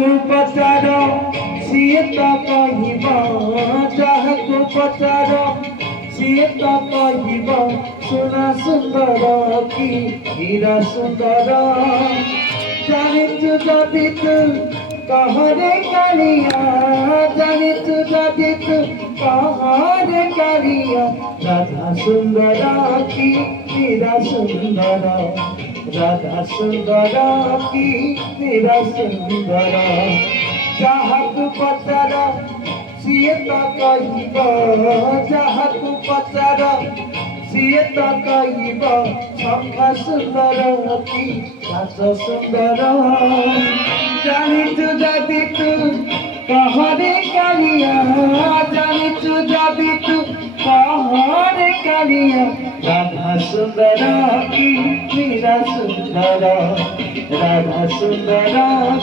ଯାହାକୁ ପଚାର ସିଏ ତ କହିବ, ଯାହାକୁ ପଚାର ସିଏ ତ କହିବ, ସୁନା ସୁନ୍ଦର କି ହୀରା ସୁନ୍ଦର। ଜାଣିଛୁ ଯଦି ତୁ କହରେ କାଳିଆ, ଜାଣିଛୁ ଯଦି ତୁ କହରେ କାଳିଆ, ରାଧା ସୁନ୍ଦର କି ହୀରା ସୁନ୍ଦର, ରାଧା ସୁନ୍ଦର କି ହୀରା ସୁନ୍ଦର। ଯାହାକୁ ପଚାର ସିଏ ତ କହିବ, ଯାହାକୁ ପଚାର ସିଏ ତ କହିବ, ସଖା ସୁନ୍ଦର କି ରାଜ ସୁନ୍ଦର। ଜାଣିଛୁ ଯଦି ତୁ କହରେ କାଳିଆ, ଜାଣିଛୁ ଯଦି ତୁ କହରେ କାଳିଆ, ରାଧା ସୁନ୍ଦର କି ହୀରା ସୁନ୍ଦର, ରାଧା ସୁନ୍ଦର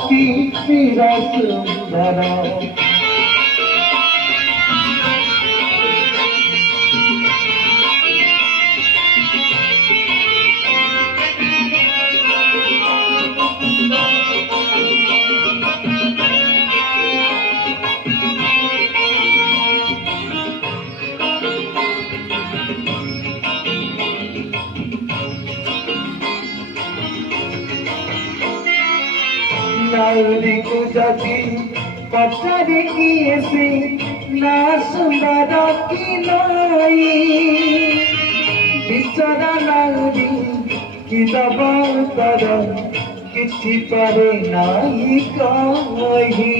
କି ହୀରା ସୁନ୍ଦର। নাউরিକୁ ଯଦି ପଚାରି କିଏ ସେ ନା ସୁନ୍ଦର କି ନାଇ, ବିଚରା ନାଉରି କି ଦବ ଉତ୍ତର, କିଛି ପାରେ ନାହିଁ କହି।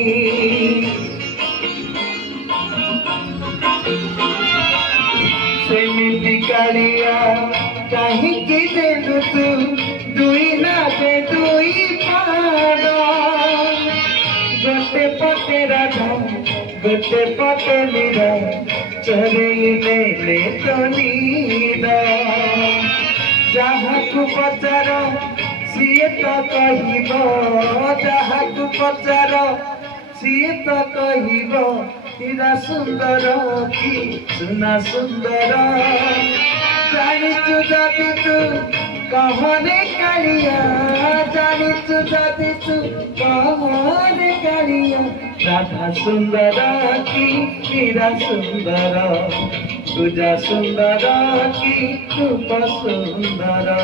ସେମିତି କାଳିଆ କାହିଁକି ଦେଲୁ ତୁ ଦୁଇ ନାବେ ଦୁଇ ପାଦ, ଗୋଟେ ପଟେ ରାଧା ଗୋଟେ ପଟେ ମୀରା, ଚରେଇ ନେଲେ ତ ନୀର। ଯାହାକୁ ପଚାର ସିଏ ତ କହିବ, ଯାହାକୁ ପଚାର ସିଏ ତ କହିବ, ହୀରା ସୁନ୍ଦର କି ସୁନା ସୁନ୍ଦର। ଜାଣିଛୁ ଯଦି ତୁ କହରେ କାଳିଆ, ଜାଣିଛୁ ଯଦି ତୁ କହରେ କାଳିଆ, ରାଧା ସୁନ୍ଦର କି ହୀରା ସୁନ୍ଦର, ପୂଜା ସୁନ୍ଦର କି ରୂପ ସୁନ୍ଦର।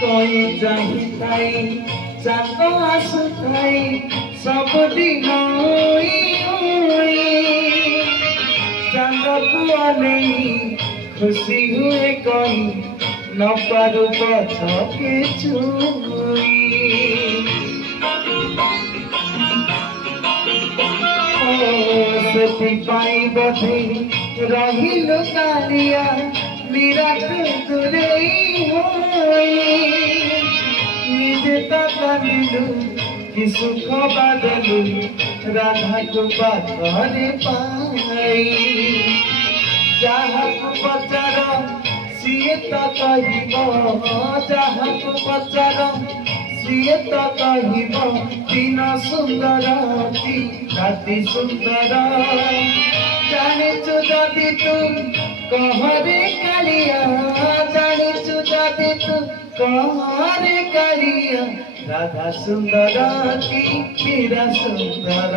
কই যাই চাঁদ আসুথাই সবদিন, চাঁদକୁ অনেই খুশি হুয়ে কই নপারু পছকে ছুই। ସେଥିପାଇଁ ବୋଧେ ରହିଲୁ କାଳିଆ ନିରାଟ ଦୂରେଇ ହୋଇ, ନିଜେ ତ କାନ୍ଦିଲୁ କି ସୁଖ ବାଦଲୁ, ରାଧାକୁ ପାଖରେ ପାଇ। ଯାହାକୁ ପଚାର ସିଏ ତ କହିବ, ଯାହାକୁ ପଚାର ସିଏ ତ କହିବ, ଦିନ ସୁନ୍ଦର କି ରାତି ସୁନ୍ଦର। ଜାଣିଛୁ ଯଦି ତୁ କହରେ କାଳିଆ, ଜାଣିଛୁ ଯଦି ତୁ କହରେ କାଳିଆ, ରାଧା ସୁନ୍ଦର କି ହୀରା ସୁନ୍ଦର,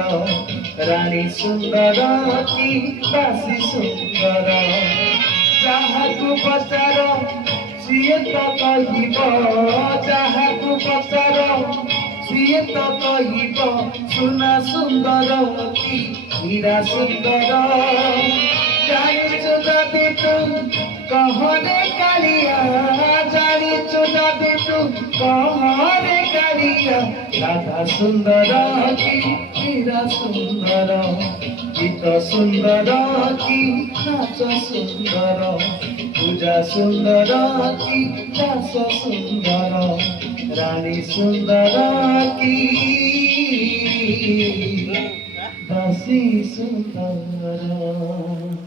ରାଣୀ ସୁନ୍ଦର କି ଦାସୀ ସୁନ୍ଦର। ଯାହାକୁ ପଚାର ସିଏ ତ କହିବ, ଯାହାକୁ ପଚାର ସିଏ ତ କହିବ, ସୁନା ସୁନ୍ଦର କି ହୀରା ସୁନ୍ଦର। ଜାଣିଛୁ ଯଦି ତୁ କହରେ କାଳିଆ, ଜାଣିଛୁ ଯଦି ତୁ କହରେ କାଳିଆ, ରାଧା ସୁନ୍ଦର କି ହୀରା ସୁନ୍ଦର, ଗୀତ ସୁନ୍ଦର କି ନାଚ ସୁନ୍ଦର, ପୂଜା ସୁନ୍ଦର କି ଦାସ ସୁନ୍ଦର, ରାଣୀ ସୁନ୍ଦର କି ଦାସୀ। ଅତି ସୁନ୍ଦର।